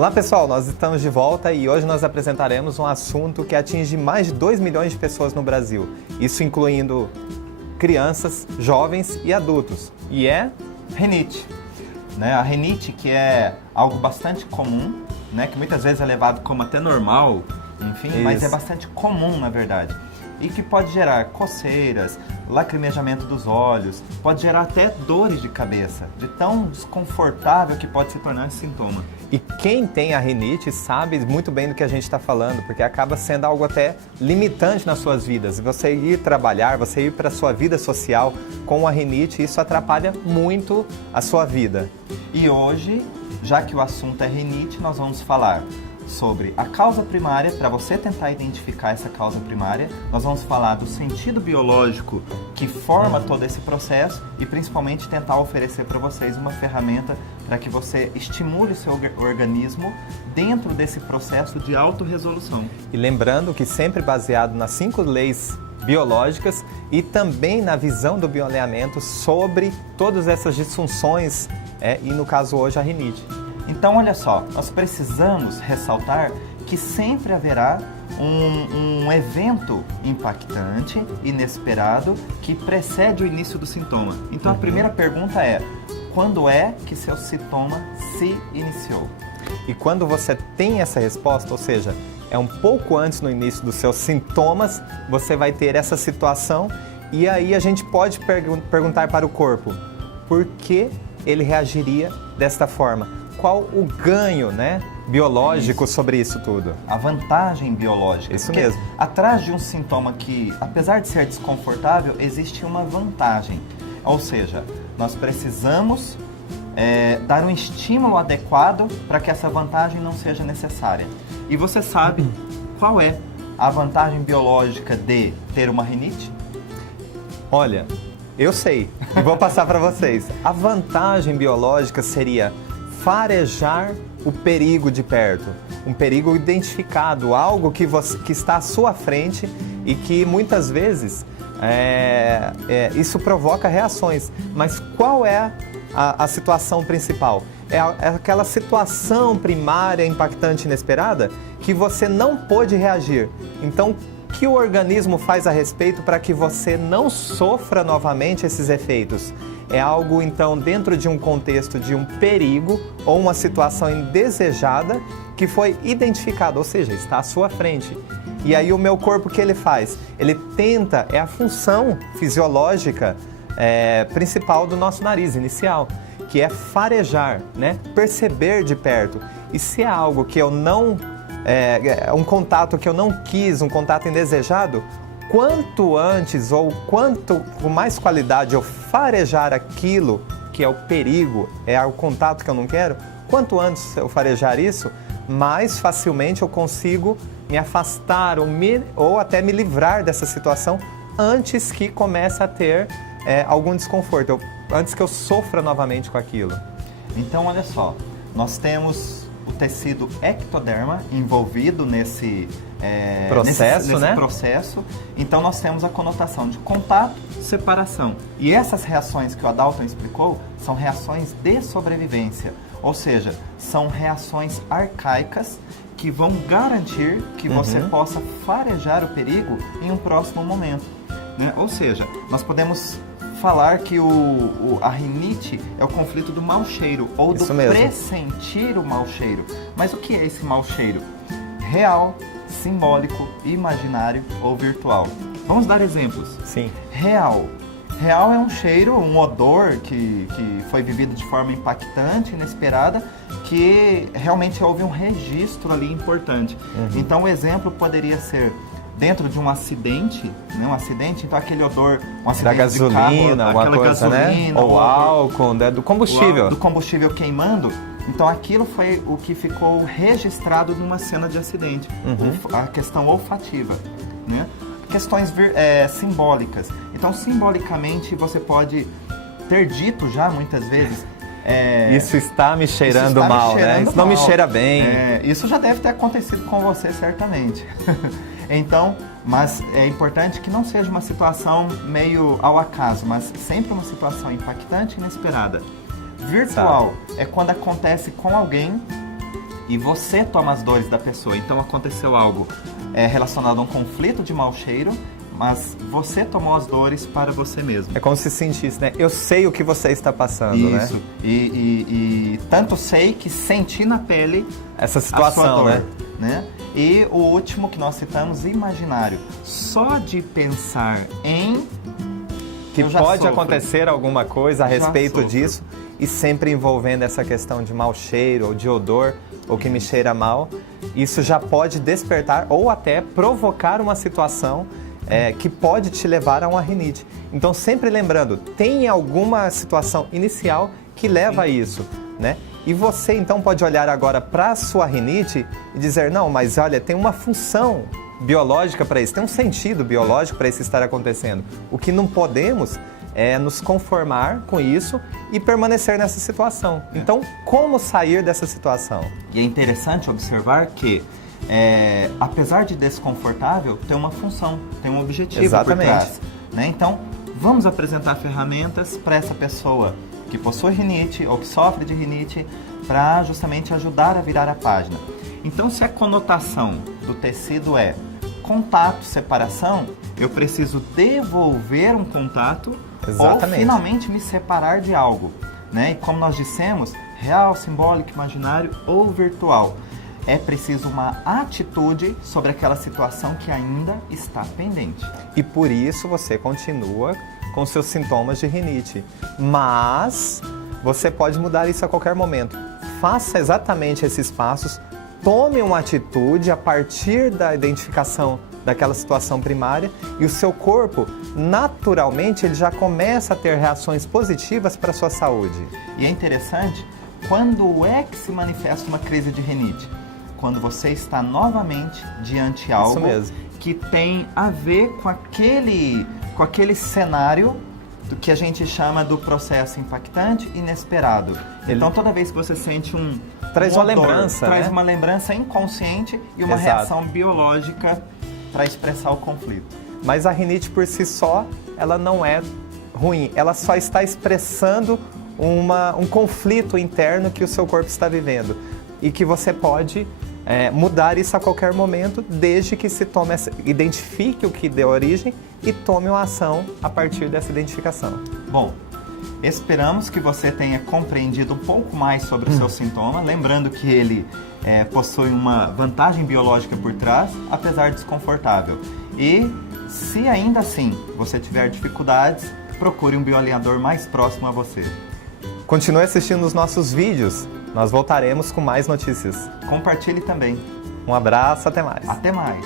Olá pessoal, nós estamos de volta e hoje nós apresentaremos um assunto que atinge mais de 2 milhões de pessoas no Brasil. Isso incluindo crianças, jovens e adultos. E é rinite. A rinite, que é algo bastante comum, que muitas vezes é levado como até normal, enfim, mas é bastante comum na verdade. E que pode gerar coceiras, lacrimejamento dos olhos, pode gerar até dores de cabeça, de tão desconfortável que pode se tornar esse sintoma. E quem tem a rinite sabe muito bem do que a gente está falando, porque acaba sendo algo até limitante nas suas vidas. Você ir trabalhar, você ir para a sua vida social com a rinite, isso atrapalha muito a sua vida. E hoje, já que o assunto é rinite, nós vamos falar sobre a causa primária. Para você tentar identificar essa causa primária, nós vamos falar do sentido biológico que forma todo esse processo e principalmente tentar oferecer para vocês uma ferramenta para que você estimule o seu organismo dentro desse processo de autorresolução. E lembrando que sempre baseado nas 5 leis biológicas e também na visão do bioalinhamento sobre todas essas disfunções e no caso hoje a rinite. Então, olha só, nós precisamos ressaltar que sempre haverá um evento impactante, inesperado, que precede o início do sintoma. Então, a primeira pergunta é, quando é que seu sintoma se iniciou? E quando você tem essa resposta, ou seja, é um pouco antes no início dos seus sintomas, você vai ter essa situação e aí a gente pode perguntar para o corpo, por que ele reagiria desta forma? Qual o ganho, biológico sobre isso tudo? A vantagem biológica. Isso mesmo. Atrás de um sintoma que, apesar de ser desconfortável, existe uma vantagem. Ou seja, nós precisamos dar um estímulo adequado para que essa vantagem não seja necessária. E você sabe qual é a vantagem biológica de ter uma rinite? Olha, eu sei e vou passar para vocês. A vantagem biológica seria farejar o perigo de perto, um perigo identificado, algo que está à sua frente e que muitas vezes isso provoca reações. Mas qual é a situação principal? É aquela situação primária, impactante, inesperada, que você não pôde reagir. Então, o que o organismo faz a respeito para que você não sofra novamente esses efeitos? É algo, então, dentro de um contexto de um perigo ou uma situação indesejada que foi identificada, ou seja, está à sua frente. E aí o meu corpo, o que ele faz? Ele tenta, é a função fisiológica principal do nosso nariz, inicial, que é farejar, perceber de perto. E se é algo que eu não... um contato que eu não quis, um contato indesejado, quanto antes ou quanto com mais qualidade eu farejar aquilo que é o perigo, é o contato que eu não quero, quanto antes eu farejar isso, mais facilmente eu consigo me afastar ou até me livrar dessa situação antes que comece a ter algum desconforto, antes que eu sofra novamente com aquilo. Então, olha só, nós temos o tecido ectoderma envolvido nesse processo. Então nós temos a conotação de contato, separação. E essas reações que o Adalton explicou são reações de sobrevivência, ou seja, são reações arcaicas que vão garantir que você possa farejar o perigo em um próximo momento. Ou seja, nós podemos falar que a rinite é o conflito do mau cheiro, ou do pressentir o mau cheiro. Mas o que é esse mau cheiro? Real, simbólico, imaginário ou virtual? Vamos dar exemplos. Sim. Real. Real é um cheiro, um odor que foi vivido de forma impactante, inesperada, que realmente houve um registro ali importante. Então o exemplo poderia ser dentro de um acidente, então aquele odor, um acidente da gasolina, de carro, alguma coisa, gasolina, ou álcool, do combustível. Do combustível queimando. Então aquilo foi o que ficou registrado numa cena de acidente, a questão olfativa, Questões simbólicas. Então simbolicamente você pode ter dito já muitas vezes, isso está me cheirando mal, Isso não me cheira bem. Isso já deve ter acontecido com você certamente. Então, mas é importante que não seja uma situação meio ao acaso, mas sempre uma situação impactante e inesperada. Virtual é quando acontece com alguém e você toma as dores da pessoa. Então aconteceu algo relacionado a um conflito de mau cheiro, mas você tomou as dores para você mesmo. É como se sentisse, né? Eu sei o que você está passando, né? Isso. E tanto sei que senti na pele essa situação, a sua dor, né? E o último que nós citamos, imaginário. Só de pensar em... que pode acontecer alguma coisa a respeito disso, e sempre envolvendo essa questão de mau cheiro, ou de odor, ou que me cheira mal, isso já pode despertar ou até provocar uma situação que pode te levar a uma rinite. Então, sempre lembrando, tem alguma situação inicial que leva a isso, né? E você, então, pode olhar agora para a sua rinite e dizer, não, mas olha, tem uma função biológica para isso, tem um sentido biológico para isso estar acontecendo. O que não podemos é nos conformar com isso e permanecer nessa situação. Então, como sair dessa situação? E é interessante observar que, apesar de desconfortável, tem uma função, tem um objetivo. Exatamente. Por trás, né? Então, vamos apresentar ferramentas para essa pessoa que possui rinite ou que sofre de rinite, para justamente ajudar a virar a página. Então, se a conotação do tecido é contato, separação, eu preciso devolver um contato. Exatamente. Ou finalmente me separar de algo, né? E como nós dissemos, real, simbólico, imaginário ou virtual, é preciso uma atitude sobre aquela situação que ainda está pendente. E por isso você continua com seus sintomas de rinite, mas você pode mudar isso a qualquer momento. Faça exatamente esses passos, tome uma atitude a partir da identificação daquela situação primária, e o seu corpo, naturalmente, ele já começa a ter reações positivas para a sua saúde. E é interessante, quando é que se manifesta uma crise de rinite? Quando você está novamente diante de algo que tem a ver com aquele cenário do que a gente chama do processo impactante inesperado. Então, toda vez que você sente traz uma lembrança, traz uma lembrança inconsciente e uma reação biológica para expressar o conflito. Mas a rinite por si só, ela não é ruim. Ela só está expressando um conflito interno que o seu corpo está vivendo. E que você pode mudar isso a qualquer momento, desde que se identifique o que deu origem e tome uma ação a partir dessa identificação. Bom, esperamos que você tenha compreendido um pouco mais sobre o seu sintoma, lembrando que ele possui uma vantagem biológica por trás, apesar desconfortável. E se ainda assim você tiver dificuldades, procure um bioalinhador mais próximo a você. Continue assistindo os nossos vídeos, nós voltaremos com mais notícias. Compartilhe também. Um abraço, até mais. Até mais.